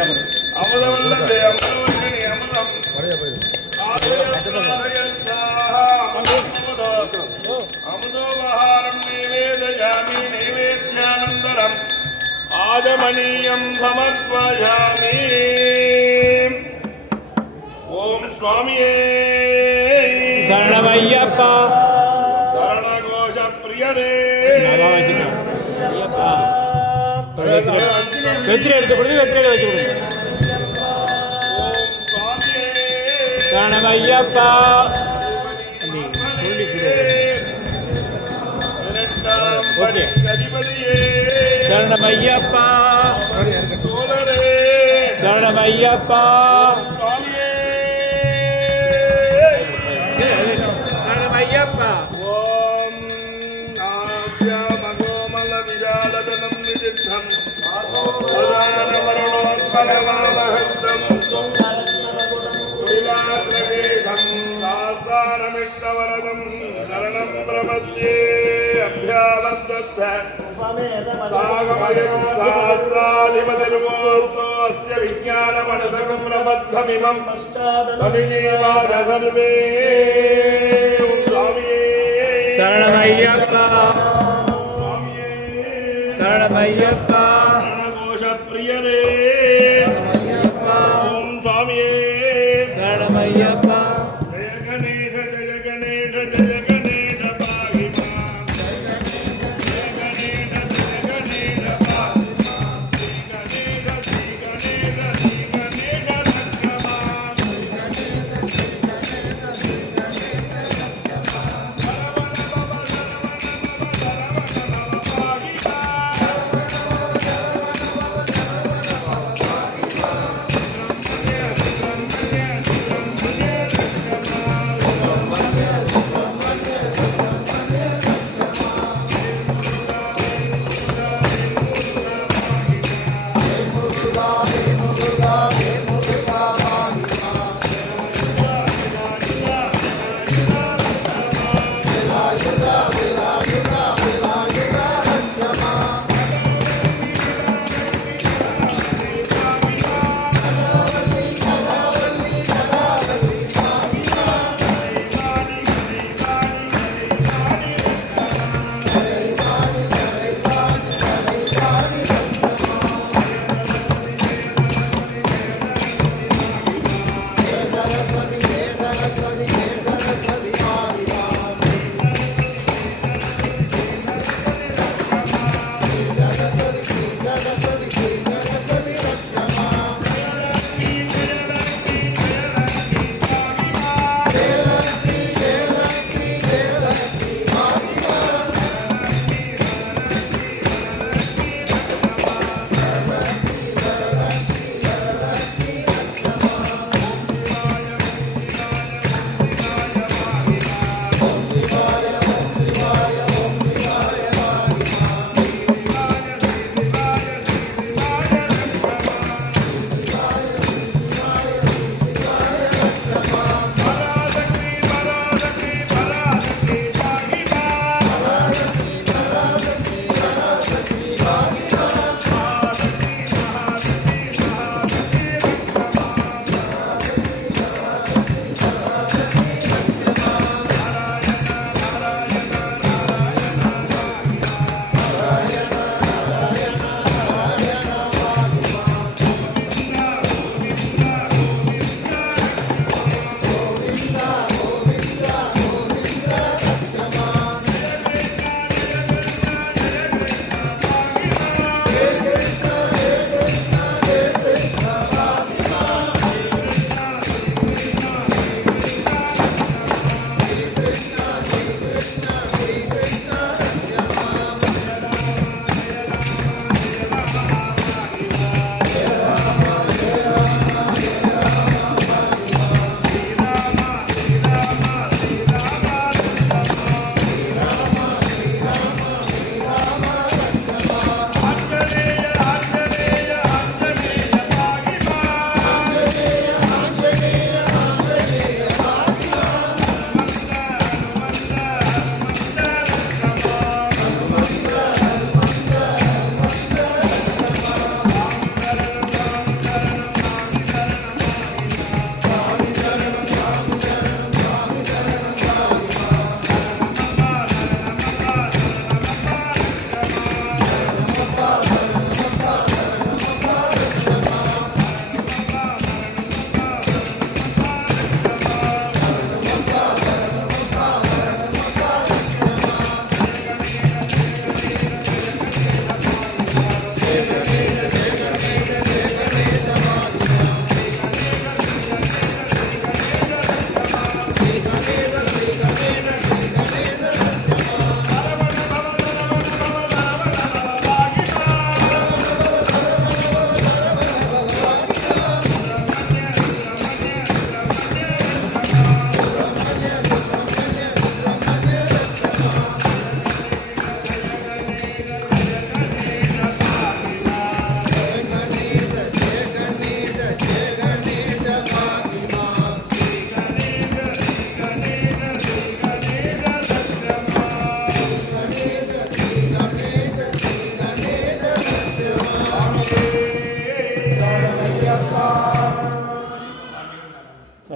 அமுதவல்லே அமுதவல்லி அமுதம் அமுதோபஹாரம் நிவேதயாமி நைவேத்யானந்தரம் ஆதமனீயம் சமர்ப்பயாமி. ஓம் சுவாமியே சரணமையப்பா சரணகோஷ பிரியரே. வெத்திரை எடுத்து கொடுத்து வெத்திரையில வச்சு கொடுங்க. ஓம் சுவாமியே சரணமையப்பா ஓகே அதிபதியே சரணமையப்பா சோதரே சரணமையப்பா சுவாமியே சரணமையப்பா. ஓம் நாத்யமகோமல விஜாலதனம் விஜித்தம் பிரதானவரணோத்பலமாமஹந்தம் குடிலாத்ரகேசம் சாஸ்தாரமிட்டவரதம் சரணம் பிரபத்யே அப்யாவந்தத்த சாகமயம் சாஸ்தாதிபதிர்மூர்த்தோஸ்ய விஞ்ஞானமனசகம் பிரபத்தமிமம் தனிஜீவாத சர்வே. சரணமையப்பா சுவாமியே சரணமையப்பா சரணகோஷ பிரியரே. ஓம் சுவாமியே சரணமையப்பா ஜய கணேஷ ஜய கணேஷ ஜய கணேஷ பாஹி மாம். ஜய கணேஷ ஜய கணேஷ பாஹி மாம். ஸ்ரீ கணேஷ ஸ்ரீ கணேஷ ஸ்ரீ கணேஷ ரக்ஷமாம். சரவண பவ பாஹி மாம்.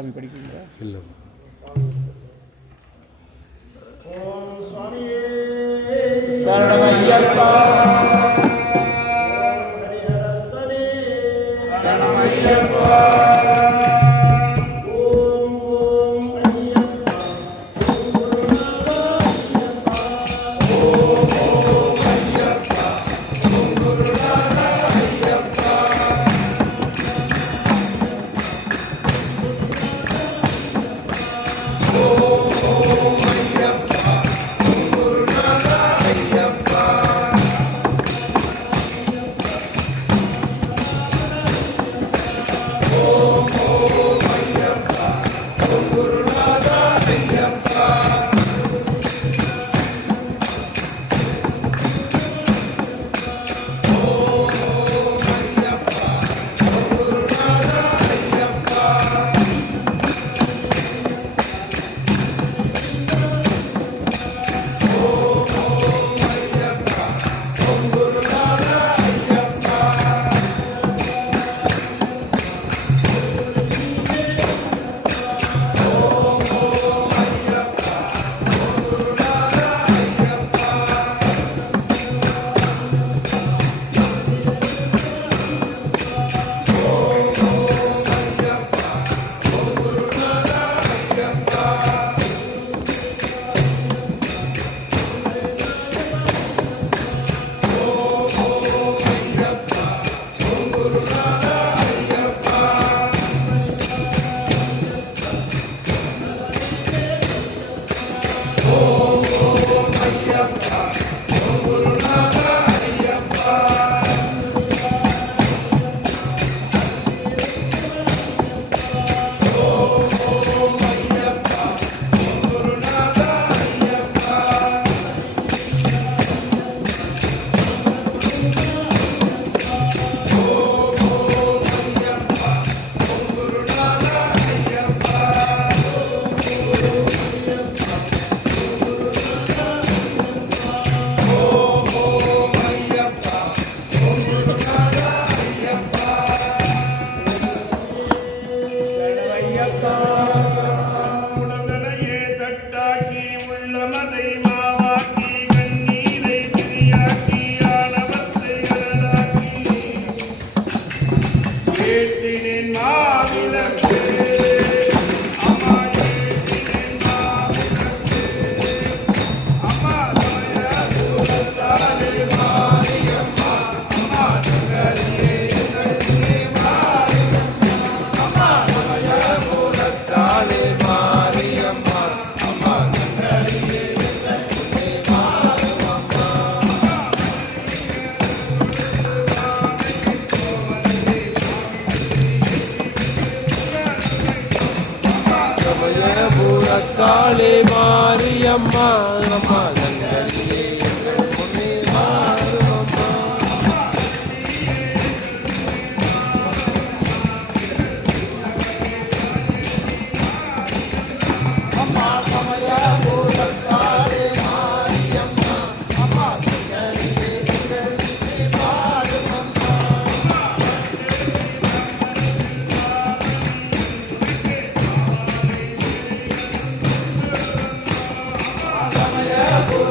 சாமி படிக்கிறீங்களா? இல்லை. ஓம் சுவாமியே சரணமையப்பா ஹரிஹரஸ்தனே சரணமையப்பா ஓம் ஓம் ஐயப்பா உடலையே தட்டாக்கி உள்ளமதை மாவாக்கி கண்ணீரை பிரியாக்கி ஆணவத்தை கடலாக்கி ஏற்றினேன் மாவிளக்கு அம்மா ஏற்றினேன் மாவிளக்கு அம்மா தூரத்தாலே மாரியம்மா அம்மா நகரியே நகரியே மாரியம்மா தூரத்தாலே மாரியம்மா அம்மா நகரியே நகரியே மாரியம்மா சமயபுரத்தாலே மாரியம்மா அம்மா நங்கரியே பொன்னே மாரியம்மா. அம்மா சமயபுரத்தாலே மாரியம்மா அம்மா நங்கரியே நங்கரியே மாரியம்மா. சமயபுரத்தாலே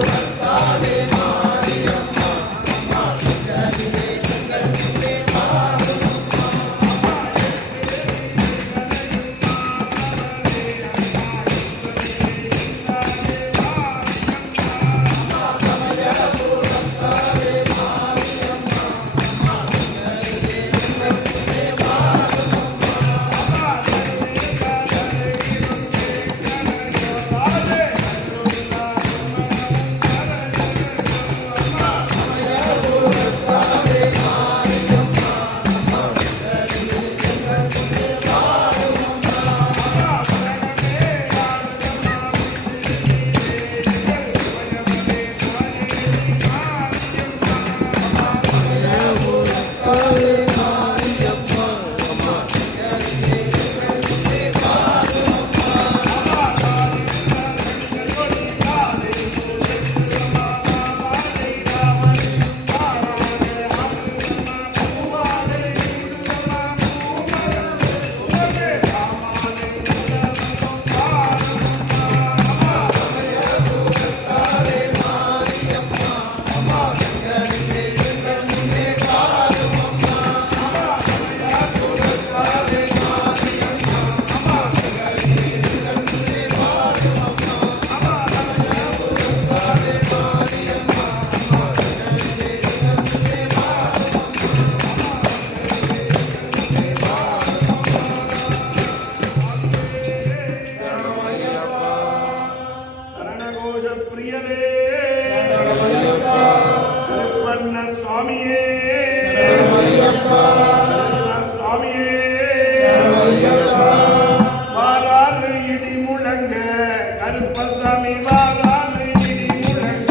சாமி வாராது இடி முழங்க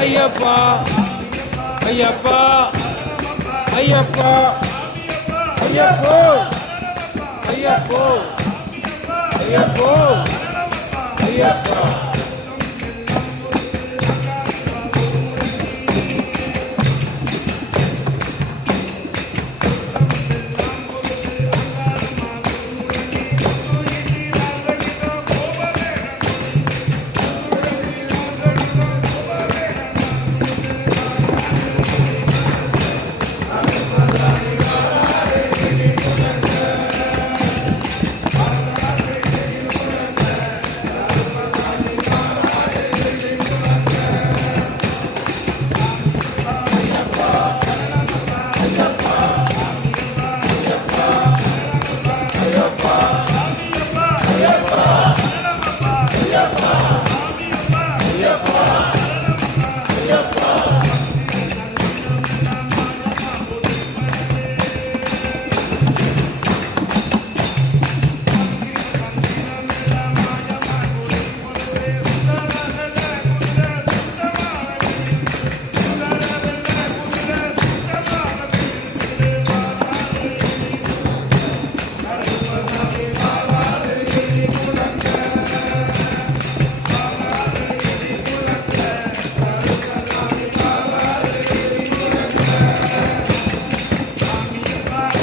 ஐயப்பா ஐயப்பா ஐயப்பா ஐயப்போ ஐயப்போ ஐயப்போ ஐயப்பா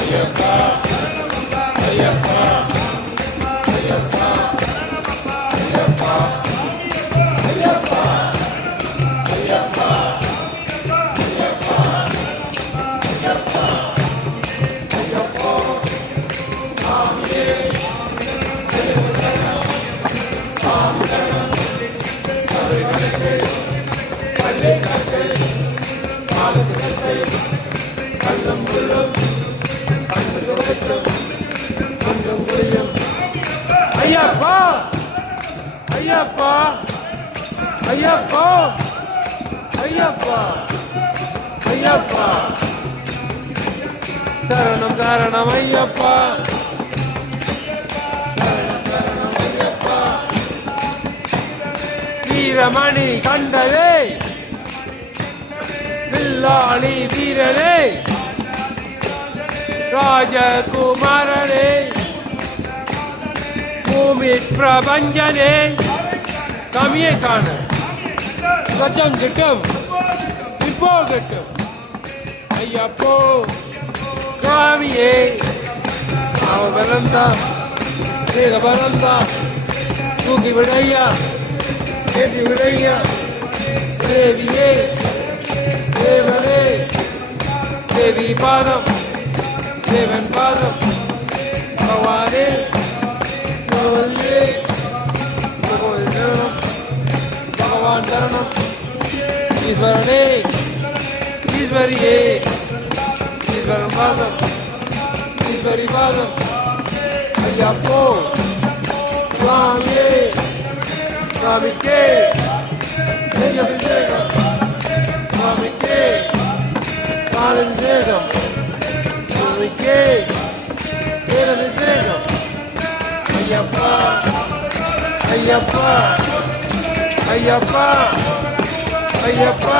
ஐயப்பா ஐயப்பா ஐயப்பா ஐயப்பா ஐயப்பா சரணம் சரணம் ஐயப்பா வீரமணி கண்டவே வில்லாளி வீரனே ராஜகுமாரனே பூமி பிரபஞ்சனே சாமியே காண சச்சம் கிட்டும் இப்போ கிட்டும் ஐயப்போ சாமியே அவ பலந்தா வேக பலந்தா தூக்கி விடையா ஏற்றி விடையா தேவியே தேவனே தேவி பாதம் தேவன் பாதம் பகவானே பகவதியே பகவான் சரணம் ஈஸ்வரனே ஈஸ்வரியே ஈஸ்வரன் பாதம் ஈஸ்வரி பாதம் ஐயப்போ சுவாமியே சுவாமிக்கே அபிஷேகம் சுவாமிக்கே பாலபிஷேகம் சுவாமிக்கே வேலபிஷேகம் ஐயப்பா ஐயப்பா ஐயப்பா ஐயப்பா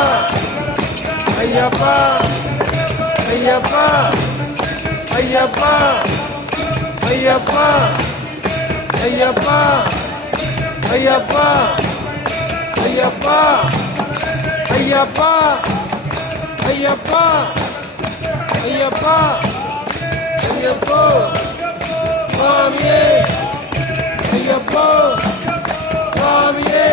ஐயப்பா ஐயப்பா ஐயப்பா ஐயப்பா ஐயப்பா ஐயப்பா ஐயப்பா ஐயப்பா ஐயப்பா ஐயப்பா ஐயப்போ சுவாமியே ஐயப்போ சுவாமியே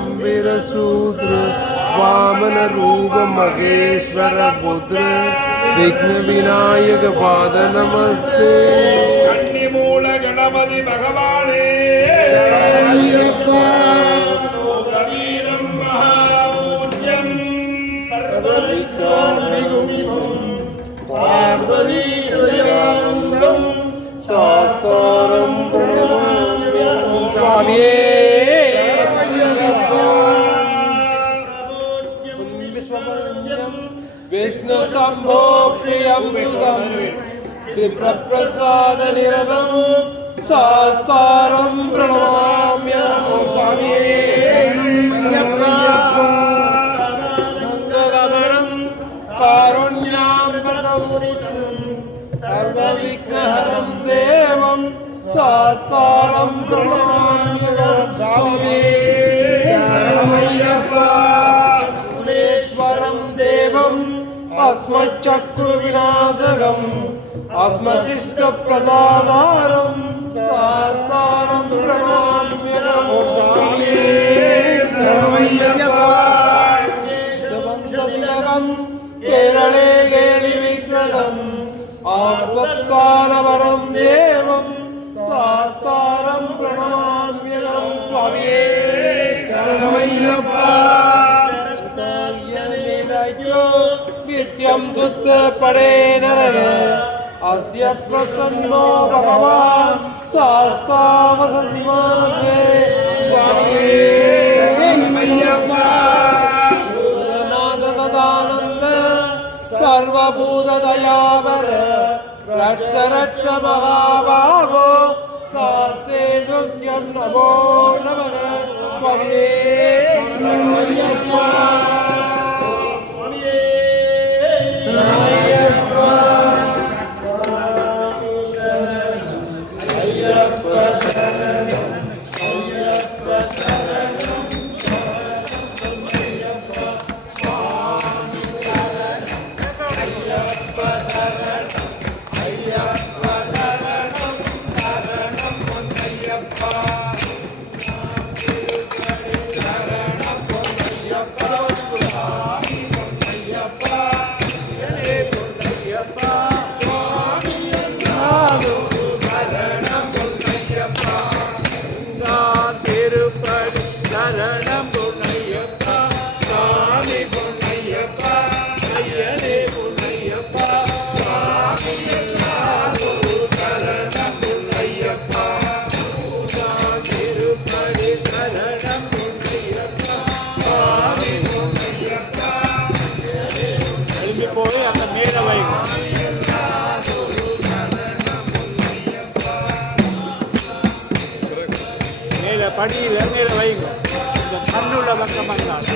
सामनंबिरसूद्र वामन रूप महेश्वर पुत्र विघ्न विनायक पाद नमस्ते कन्निमूल गणपति भगवाने लोकवीरं महापूज्यं सर्वविख्यातिगुं पार्वती कृपयानन्दं शास्त्रं प्रणमाम्यहं स्वामी विष्णु शंभो प्रियं सुदं शिप्रप्रसाद निरतं शास्त्रं प्रणमाम्यहं स्वामी गमनं कारुण्यामृतं सर्वविघ्नहरं देवं शास्त्रं प्रणमाम्यहं स्वामी शरणमय्यप्पा देवम् अस्मच्चक्रुविनाशकम् अस्मशिष्टप्रदाधारम् शास्त्रं प्रणमाम्यहं स्वामी शरणमय्यप्पा वंशतिलकम् केरळे केलिविग्रहम् आत्मत्कालवरं देवम् शास्त्रं प्रणमाम्यहं स्वामी शरणमय्यप्पा नित्यं सुत पड़े नरः अस्य प्रसन्नो भगवान् शास्त्रावसति मानसे स्वामी शरणमय्यप्पा नादनदानन्द सर्वभूतदयावर रक्ष रक्ष महाभावो शास्त्रे दुःख्यं नमो नमः स्वामी शरणमय्यप्पा படியில் மேலே வைங்க இந்த கண்ணுள்ள பக்கம் வந்தால்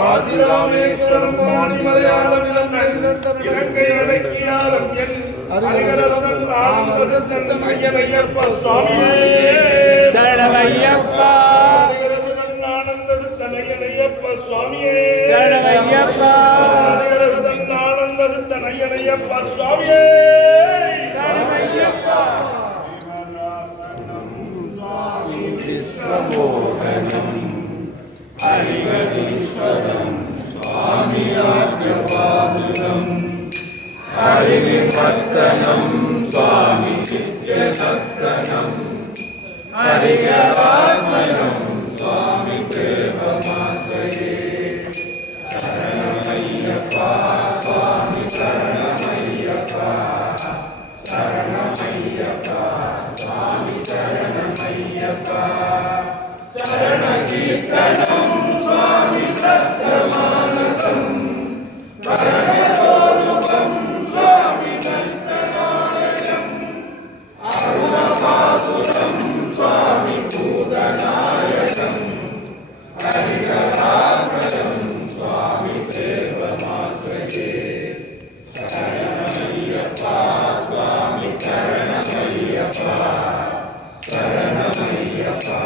காசி ராமேஸ்வரம் வாணி மலையாளம் இலங்கை அடக்கியாலும் என் அரிகரதன் ஆனந்த சித்தம் ஐயனையப்ப சுவாமியே சரணமையப்பா அரிகரதன் ஆனந்த சித்தம் ஐயனையப்ப சுவாமியே சரணமையப்பா அரிகரதன் ஆனந்த சித்தம் ஐயனையப்ப சுவாமியே சரணமையப்பா விஸ்வமோகனம் ஹரிகதீஸ்வரம் சுவாமி ஆத்யபாதுகம் ஹரிவிவர்த்தனம் சுவாமி நித்யநர்த்தனம் ஹரிகராத்மனம் சுவாமி தேவமாத்ரயே சரணமையப்பா சுவாமி சரணமையப்பா சரணமையப்பா சுவாமி சரணமையப்பா சரணகீர்த்தனம் சுவாமி சத்தமானசம் சரணதோருகம் சுவாமி நந்தனாலயம் அருணபாசுரம் சுவாமி பூதநாயகம் ஹரிகராகரம் சுவாமி தேவமாத்ரயே சரணமையப்பா சுவாமி சரணமையப்பா சரணமையப்பா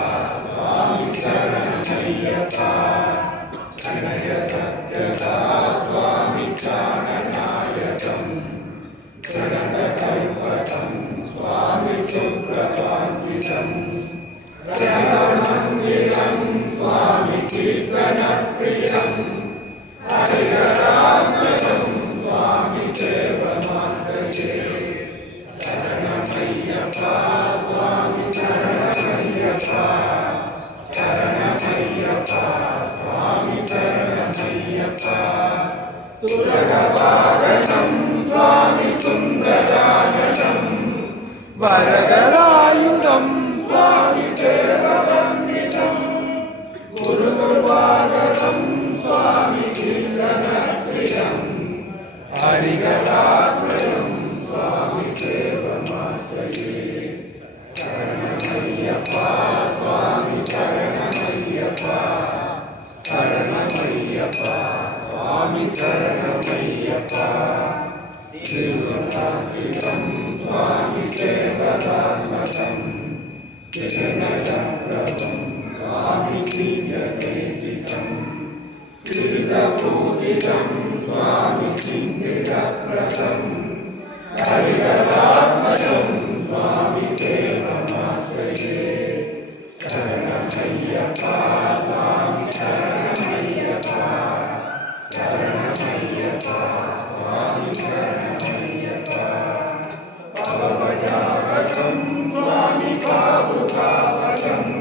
சுவாமி சரணமையப்பா கனய சத்யதா சுவாமி காணநாயகம் பிரணத கைப்படம் சுவாமி சுப்ரபாந்திதம் மந்திரம் சுவாமி கீர்த்தனப்பிரியம் ஹரிகராமயம் சுவாமி தேவமாத்ரயே சரணமையப்பா சுவாமி சரணமையப்பா சரணமையப்பா சுவாமி சரணமையப்பா துரகவாகனம் சுவாமி சுந்தரானனம் வரதராயுதம் சுவாமி தேவவந்திதம் குருகுருவாகனம் சுவாமி கீர்த்தனப்பிரியம் ஹரிகராத்மயம் சுவாமி தேவமாத்ரயே சரணமையப்பா சுவாமி சரணமையப்பா சரணமையப்பா சுவாமி சரணமையப்பா திருவதாகிரம் சுவாமி தேவதாத்மகம் திருநகரபிரபம் சுவாமி திவ்யதேசிகம் திருதபூதிதம் சுவாமி சிந்திரப்பிரதம் ஹரிகராத்மயம் சுவாமி தேவமாத்ரயே சரணமையப்பா சுவாமி சரணமையப்பா சரணமையப்பா சுவாமி சரணமையப்பா பவபயாவகம் சுவாமி பாதுகாவகம்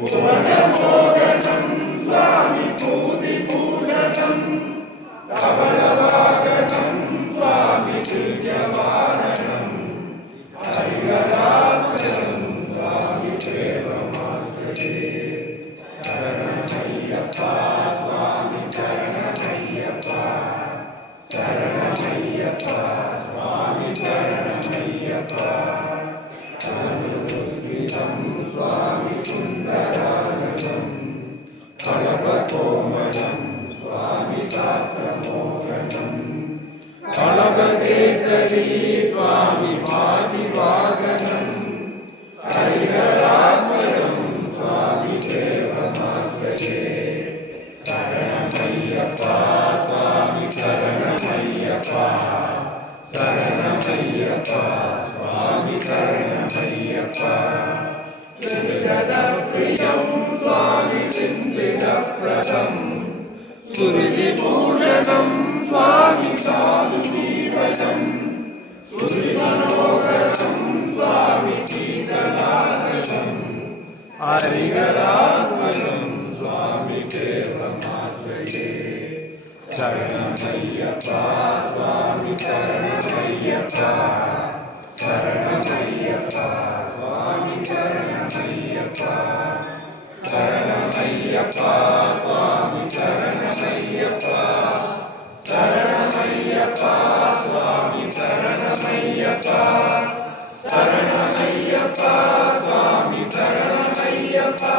புவனமோகனம் சுவாமி பூதிபூஷணம் கபலவாகனம் சுவாமி திவ்யவாரணம் ஹரிகராத்மயம் சுவாமி தேவமாத்ரயே சரணமையப்பா சுவாமி சரணமையப்பா சரணமையப்பா சுவாமி சரணமையப்பா அனுஸ்மிதம் சுவாமி சுந்தரானனம் கலபகோமலம் சுவாமி காத்திரமோகனம் கலபகேசரி சுவாமி பாதிவாகனம் ஹரிகராத்மயம் சுவாமி தேவமாத்ரயே சரணமையப்பா சுவாமி சரணமையப்பா சரணமையப்பா சுவாமி சரணமையப்பா சிந்தனப்பிரியம் சுவாமி சிந்திரப்பிரதம் சுருதிபூஷணம் சுவாமி சாதுஜீவனம் சுரிமனோகரம் சுவாமி கீதலாகரம் ஹரிகராத்மயம் சுவாமி தேவமாத்ரயே சரணமையப்பா சுவாமி சரணமையப்பா சரணமையப்பா சுவாமி சரணமையப்பா சரணமையப்பா சுவாமி சரணமையப்பா சரணமையப்பா சுவாமி சரணமையப்பா சரணமையப்பா சுவாமி சரணமையப்பா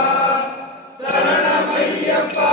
சரணமையப்பா